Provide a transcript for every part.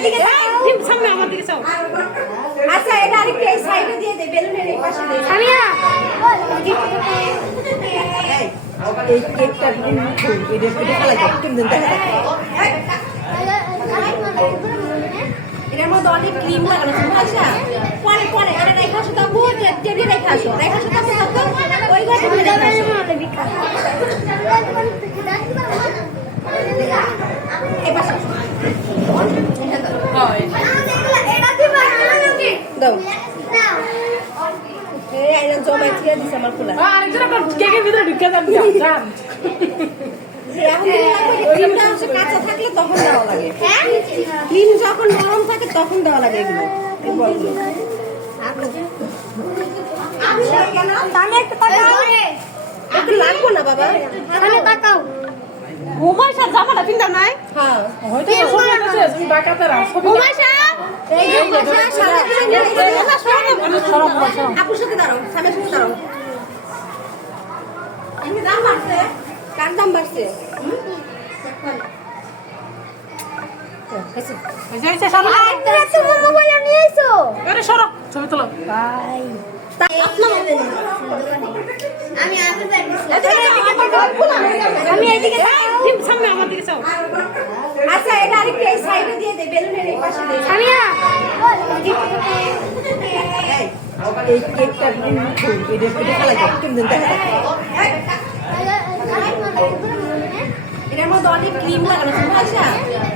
এইদিকে টিম সামনে আমার দিকে চাও। আচ্ছা এটা আরেকটু এই সাইডে দিয়ে দে, বেলুনের এই পাশে দে। সামিয়া এই কেকটা দিন মুখে এটা ফেলা যায় একটু দিন দেখা। এটার মধ্যে অনেক ক্রিম লাগানো আছে আচ্ছা পরে পরে এটা রেখা আসো তো বহুত টেবিলে রেখা আসো তো ওই ঘরে রেখা আসো এই পাশে হয় এটা দিবা দাও এই আইনা জমাই দিয়ে দিছ আমার পোলা আরেকজন আপনার কেকের ভিতরে ঢুকে যান জান কাঁচা থাকলে তখন দেওয়া লাগে ক্লিন যখন নরম থাকে তখন দেওয়া লাগে এগুলো একটু লাগবো না বাবা তাকাও ঘুমাই সাথে জামাটা পিন্দা নাই হ্যাঁ হয়তো সময় আছে তুমি বাকাতারা ঘুমাই আপুর সাথে দাঁড়াও সামনের সাথে দাঁড়াও দাম বাড়ছে কার দাম বাড়ছে ছবি তোলো সামনে আমার দিকে চাও। আচ্ছা এটা আরেকটু এই সাইডে দিয়ে দে, বেলুনের এই পাশে দে। সামিয়া এই কেকটা দিন মুখে এটা ফেলা যায় একটু দিন দেখা। এটার মধ্যে অনেক ক্রিম লাগানো আছে আচ্ছা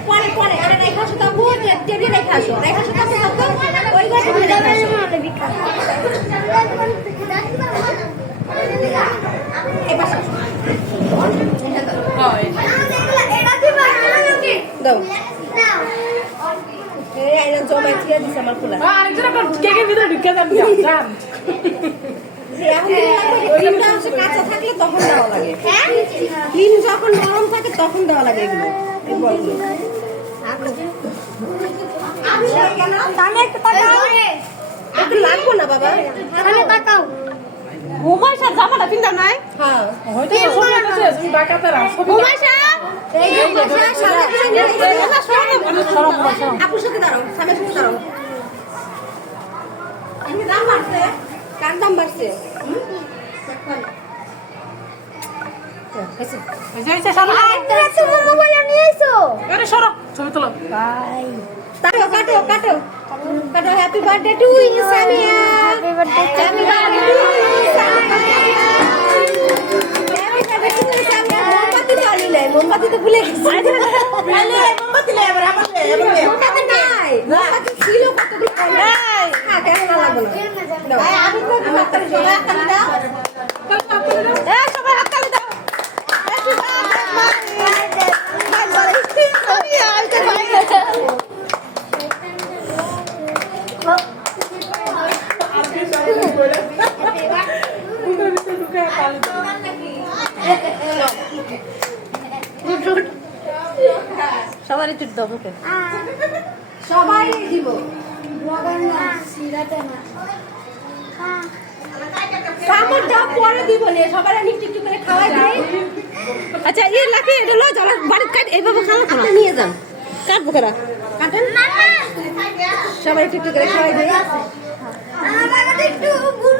পরে পরে এটা রেখা আসো তো বহুত টেবিলে রেখা আসো তো ওই ঘরে রেখা আসো এই পাশে হয় এটা দিবা দাও এই আইনা জমাই দিয়ে দিছ আমার পোলা আরেকজন আপনার কেকের ভিতরে ঢুকে যান জান কাঁচা থাকলে তখন দেওয়া লাগে ক্লিন যখন নরম থাকে তখন দেওয়া লাগে এগুলো একটু লাগবো না বাবা তাকাও ঘুমাই সাথে জামাটা পিন্দা নাই হ্যাঁ হয়তো সময় আছে তুমি বাকাতারা আপুর সাথে দাঁড়াও সামনের সাথে দাঁড়াও দাম বাড়ছে কার দাম বাড়ছে ছবি তোলো কাটো কাটো কাটো কাটো happy birthday to you Samia happy birthday to you মোমবাতি তো আনি নাই মোমবাতি তো ভুলে গেছি মোমবাতি নাই আবার মোমবাতি নাই মোমবাতি ছিল কতগুলো হ্যাঁ কেন না লাগলো আমি তো আমার তো সবাই হাততালি দাও সবাই হাততালি দাও সবারই তুই দাও মুখে সবাই দিব কামড়টা পরে দিব নে সবাই একটু একটু করে খাওয়াই দেই আচ্ছা এই লাকি এটা লো যারা বাড়ি কাট এইভাবে খাওয়া আপনি নিয়ে যান কাটবো কেরা কাটেন সবাই একটু একটু করে খাওয়াই দেই আমার একটু গুড়